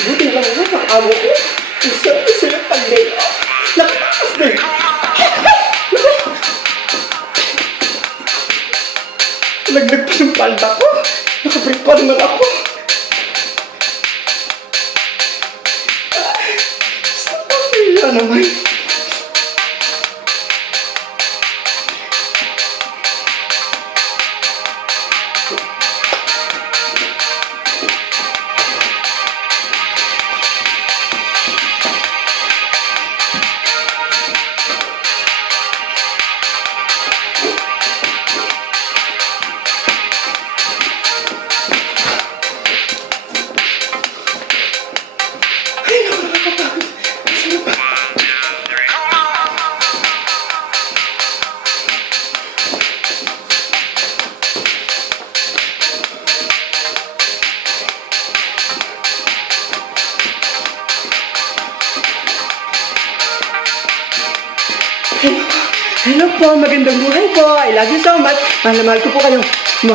Buti lang nga ang amo ko. Gusto ko sila pag-day off. Nakatakas na yun. Laglag pa yung palda ko. Nakabrip pa naman ako. Sa pamilya naman. Hello po, magandang buhay po. I love you so much. Mahal na mahal ko po kayo. Ma